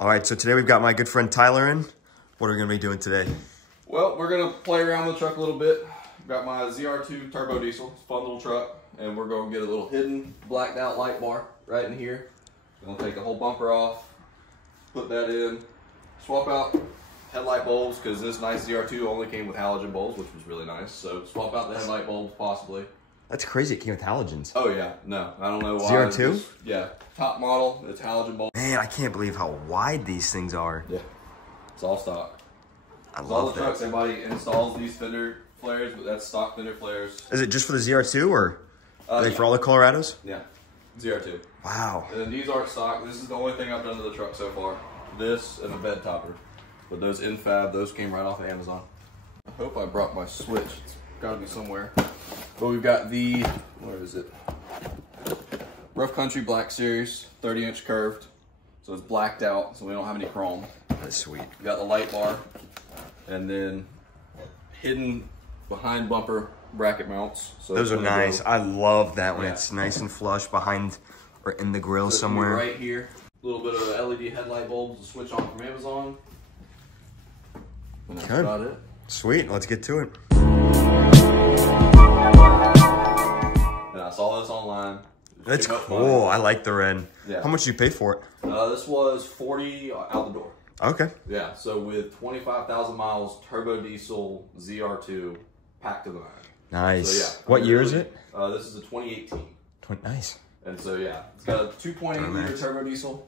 All right, so today we've got my good friend Tyler in. What are we gonna be doing today? Well, we're gonna play around with the truck a little bit. Got my ZR2 turbo diesel. It's a fun little truck, and we're gonna get a little hidden blacked out light bar right in here. We're gonna take the whole bumper off, put that in, swap out headlight bulbs, because this nice ZR2 only came with halogen bulbs, which was really nice. So swap out the headlight bulbs possibly. That's crazy, it came with halogens. Oh yeah, no, I don't know why. ZR2? Yeah, top model, it's halogen bulb. Man, I can't believe how wide these things are. Yeah, it's all stock. I love all the that. trucks, everybody installs these fender flares, but that's stock fender flares. Is it just for the ZR2 or are they for all the Colorados? Yeah, ZR2. Wow. And then these aren't stock. This is the only thing I've done to the truck so far. This and a bed topper. But those infab, those came right off of Amazon. I hope I brought my switch. It's gotta be somewhere. But we've got the, where is it? Rough Country Black Series, 30-inch curved. So it's blacked out, so we don't have any chrome. That's sweet. We got the light bar, and then hidden behind bumper bracket mounts. So those are nice. I love that when it's nice and flush behind or in the grill somewhere. Right here. A little bit of LED headlight bulbs to switch on from Amazon. And that's about it. Sweet, let's get to it. And I saw this online. That's cool. I like the red. Yeah. How much did you pay for it? This was $40 out the door. Okay. Yeah, so with 25,000 miles, turbo diesel ZR2 packed to the 9. Nice. So, yeah, what year is it? This is a 2018. Nice. And so yeah, it's got a 2.8 liter turbo diesel.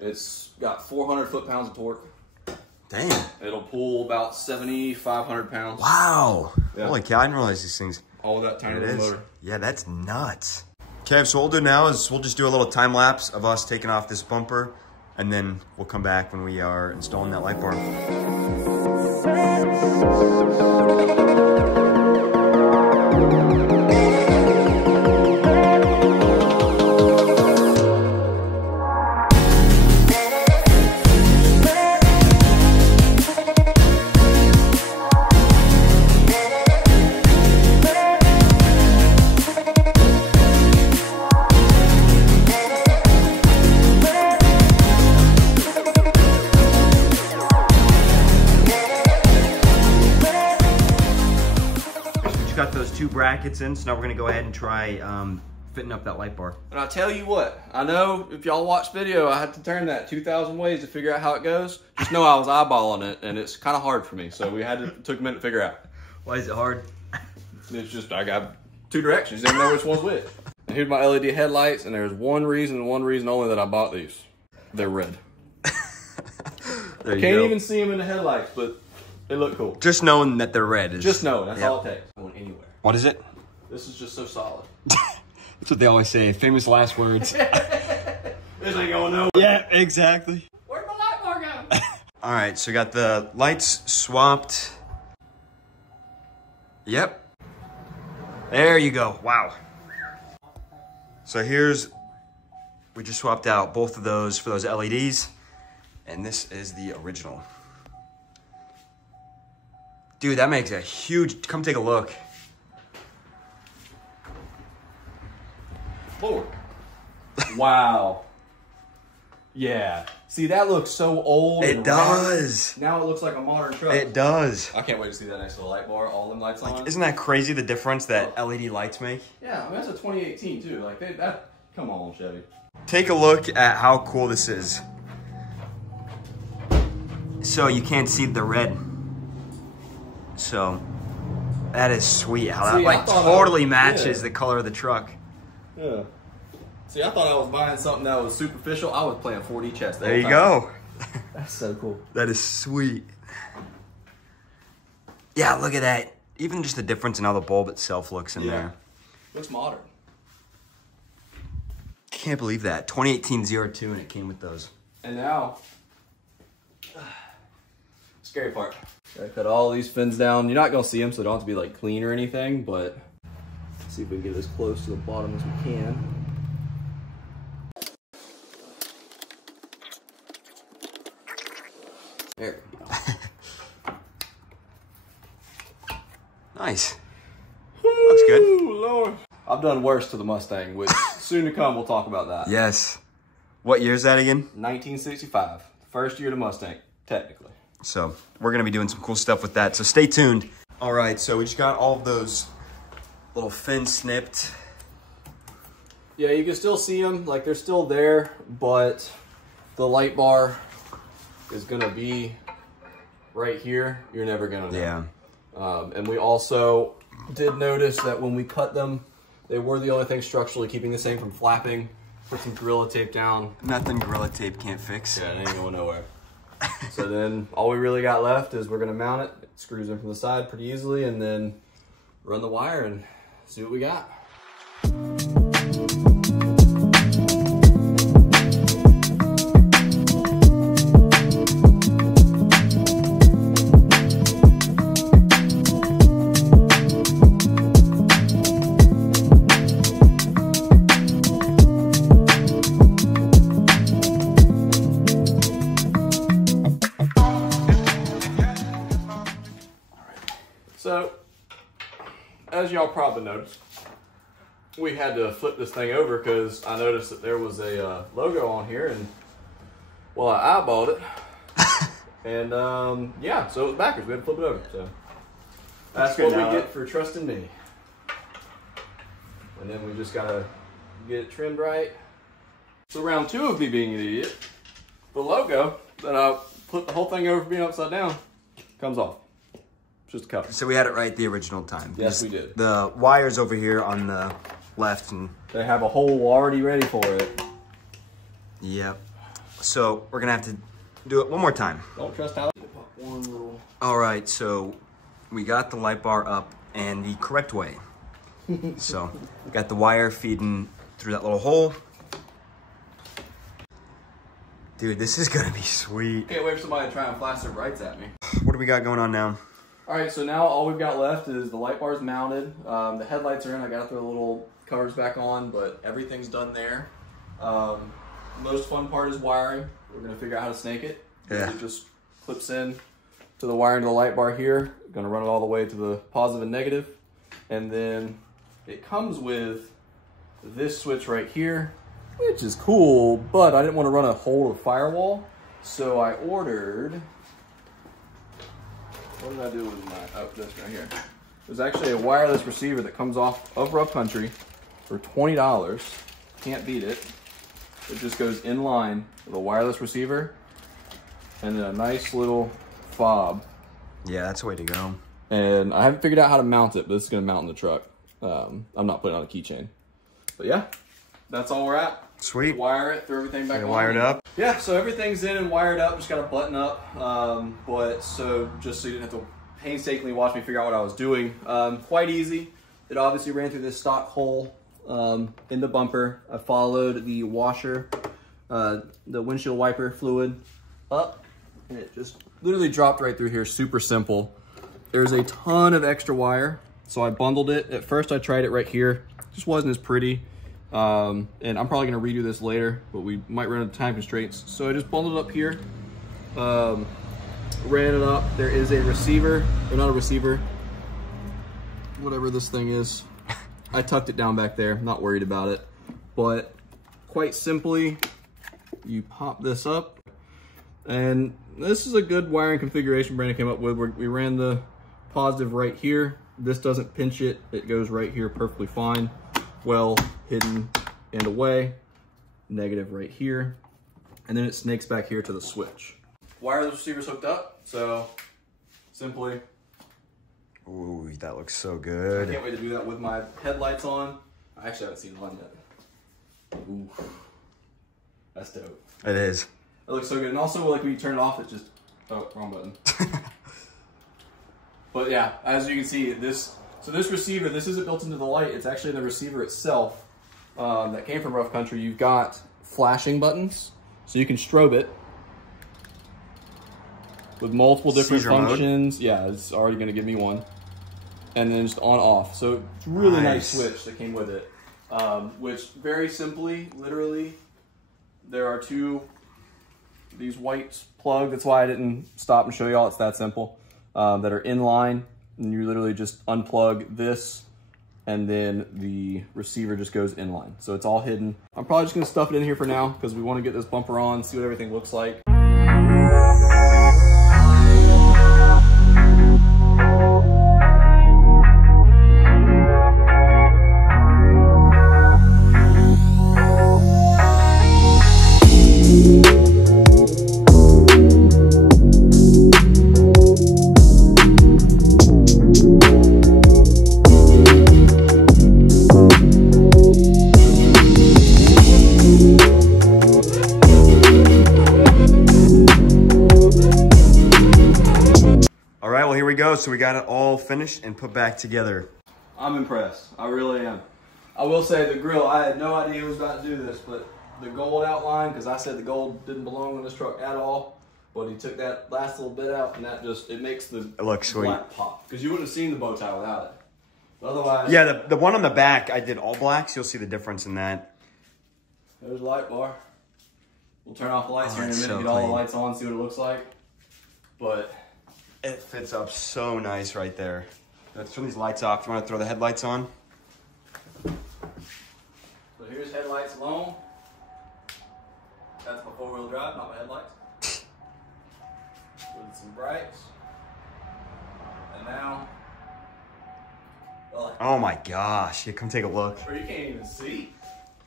It's got 400 foot-pounds of torque. Dang. It'll pull about 7,500 pounds. Wow. Yeah. Holy cow, I didn't realize these things. All of that tiny little motor. Yeah, that's nuts. Okay, so what we'll do now is we'll just do a little time lapse of us taking off this bumper, and then we'll come back when we are installing that light bar. Got those two brackets in, so now we're gonna go ahead and try fitting up that light bar. And I tell you what, I know if y'all watch video, I had to turn that 2,000 ways to figure out how it goes. Just know I was eyeballing it, and it's kind of hard for me, so we had to took a minute to figure out. Why is it hard? It's just I got two directions, didn't know which one's which. And here's my LED headlights, and there's one reason and one reason only that I bought these. They're red. There you Can't go. even see them in the headlights, but they look cool. Just knowing that they're red is... Just knowing, that's all it takes. Going anywhere. What is it? This is just so solid. That's what they always say, famous last words. This ain't going nowhere. Yeah, exactly. Where'd my light bar go? All right, so we got the lights swapped. Yep. There you go, wow. So we just swapped out both of those for those LEDs, and this is the original. Dude, that makes a huge, come take a look. Lord. Wow. Yeah. See, that looks so old. It does. Now it looks like a modern truck. It does. I can't wait to see that next to the light bar, all them lights on. Isn't that crazy, the difference that LED lights make? Yeah, I mean, that's a 2018 too. Like, come on, Chevy. Take a look at how cool this is. So you can't see the red. So that is sweet how that like totally matches the color of the truck. Yeah. See, I thought I was buying something that was superficial. I was playing 4D chess. There you go. That's so cool. That is sweet. Yeah, look at that. Even just the difference in how the bulb itself looks in there. Looks modern. Can't believe that. 2018 ZR2 and it came with those. And now, scary part. Gotta cut all these fins down. You're not gonna see them, so they don't have to be like clean or anything, but let's see if we can get as close to the bottom as we can. There we go. Nice. Looks good. Ooh, Lord. I've done worse to the Mustang, which soon to come we'll talk about that. Yes. What year is that again? 1965. First year to Mustang, technically. So we're gonna be doing some cool stuff with that. So stay tuned. All right, so we just got all of those little fins snipped. Yeah, you can still see them, like they're still there, but the light bar is gonna be right here. You're never gonna know. Yeah. And we also did notice that when we cut them, they were the only thing structurally keeping the same from flapping. Put some Gorilla Tape down. Nothing Gorilla Tape can't fix. Yeah, it ain't going nowhere. So then all we really got left is we're gonna mount it. It screws in from the side pretty easily, and then run the wire and see what we got. So, as y'all probably noticed, we had to flip this thing over because I noticed that there was a logo on here, and well, I eyeballed it, and yeah, so it was backwards. We had to flip it over. So that's what we get for trusting me. And then we just gotta get it trimmed right. So round two of me being an idiot, the logo that I put the whole thing over being upside down comes off. Just a cover. So we had it right the original time. Yes, we did. The wire's over here on the left, and they have a hole already ready for it. Yep. So we're gonna have to do it one more time. Don't trust how. One little. All right, so we got the light bar up and the correct way. So got the wire feeding through that little hole. Dude, this is gonna be sweet. Can't wait for somebody to try and flash their brights at me. What do we got going on now? All right, so now all we've got left is the light bar's mounted. The headlights are in. I gotta throw the little covers back on, but everything's done there. Most fun part is wiring. We're gonna figure out how to snake it. Yeah. It just clips in to the wire into the light bar here. Gonna run it all the way to the positive and negative. And then it comes with this switch right here, which is cool, but I didn't want to run a whole of firewall. So I ordered, what did I do with my, oh, this right here. There's actually a wireless receiver that comes off of Rough Country for $20. Can't beat it. It just goes in line with a wireless receiver and then a nice little fob. Yeah, that's the way to go. And I haven't figured out how to mount it, but this is gonna mount in the truck. I'm not putting it on a keychain. But yeah, that's all we're at. Sweet. Wire it, throw everything back on. Wired up. Yeah, so everything's in and wired up, just got a button up. But so just so you didn't have to painstakingly watch me figure out what I was doing. Quite easy. It obviously ran through this stock hole in the bumper. I followed the washer, the windshield wiper fluid up, and it just literally dropped right through here, super simple. There's a ton of extra wire, so I bundled it. At first I tried it right here, just wasn't as pretty. And I'm probably gonna redo this later, but we might run into time constraints. So I just bundled it up here, ran it up. There is a receiver, or not a receiver, whatever this thing is. I tucked it down back there, not worried about it. But quite simply, you pop this up, and this is a good wiring configuration Brandon came up with. We ran the positive right here. This doesn't pinch it. It goes right here perfectly fine. Well hidden and away. Negative right here. And then it snakes back here to the switch. Wireless receiver's hooked up, so simply. Ooh, that looks so good. I can't wait to do that with my headlights on. I actually haven't seen one yet. Ooh, that's dope. It is. It looks so good. And also, like when you turn it off, it just, oh, wrong button. But yeah, as you can see, this receiver, this isn't built into the light. It's actually the receiver itself that came from Rough Country. You've got flashing buttons, so you can strobe it with multiple different functions. Yeah, it's already going to give me one. And then just on off. So it's a really nice switch that came with it. Which very simply, literally, there are these white plugs. That's why I didn't stop and show y'all. It's that simple. That are in line, and you literally just unplug this, and then the receiver just goes in line. So it's all hidden. I'm probably just gonna stuff it in here for now because we want to get this bumper on, see what everything looks like. go. So we got it all finished and put back together. I'm impressed. I really am. I will say the grill, I had no idea who was about to do this, but the gold outline, because I said the gold didn't belong on this truck at all, but he took that last little bit out, and that just, it makes the looks sweet. Black pop. Because you wouldn't have seen the bow tie without it. Otherwise, yeah, the one on the back, I did all blacks. You'll see the difference in that. There's the light bar. We'll turn off the lights here in a minute, so get all the clean. lights on, see what it looks like. But it fits up so nice right there. Let's turn these lights off. Do you want to throw the headlights on? So here's headlights alone. That's my four-wheel drive, not my headlights. With some brights. And now, well, Oh my gosh. Yeah, come take a look. or you can't even see.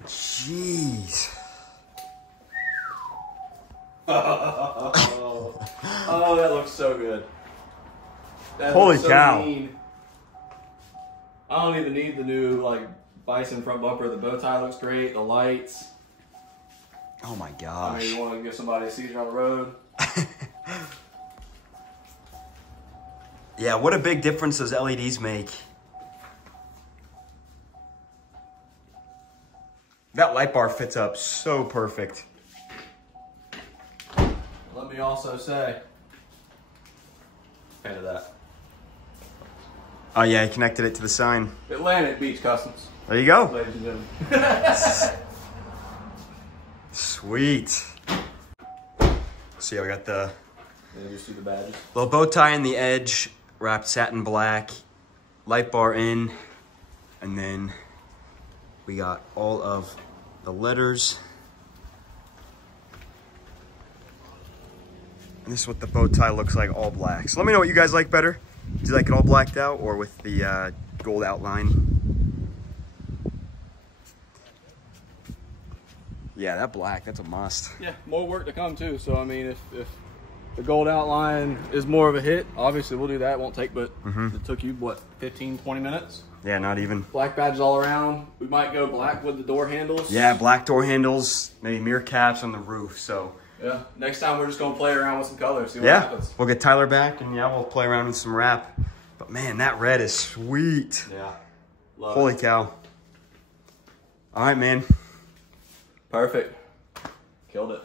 Jeez. Oh, that looks so good. That Holy looks so cow. mean. I don't even need the new like bison front bumper. The bow tie looks great. The lights. Oh my I gosh. mean, you want to give somebody a seizure on the road. Yeah, what a big difference those LEDs make. That light bar fits up so perfect. Let me also say, painted that. Oh yeah, I connected it to the sign. Atlantic Beach Customs, There you go. ladies and gentlemen. Sweet. So yeah, we got the Then you see the badges. little bow tie in the edge, wrapped satin black, light bar in, and then we got all of the letters. And this is what the bow tie looks like, all black. So let me know what you guys like better. Do you like it all blacked out or with the gold outline? Yeah, that black, that's a must. Yeah, more work to come too. So I mean, if the gold outline is more of a hit, obviously we'll do that. It won't take, but it took you what, 15, 20 minutes? Yeah, not even. Black badges all around. We might go black with the door handles. Yeah, black door handles, maybe mirror caps on the roof. So Yeah. Next time we're just gonna play around with some colors, see what yeah, happens. we'll get Tyler back and yeah, we'll play around with some wrap. But man, that red is sweet. Yeah. Love Holy it. cow. All right, man. Perfect. Killed it.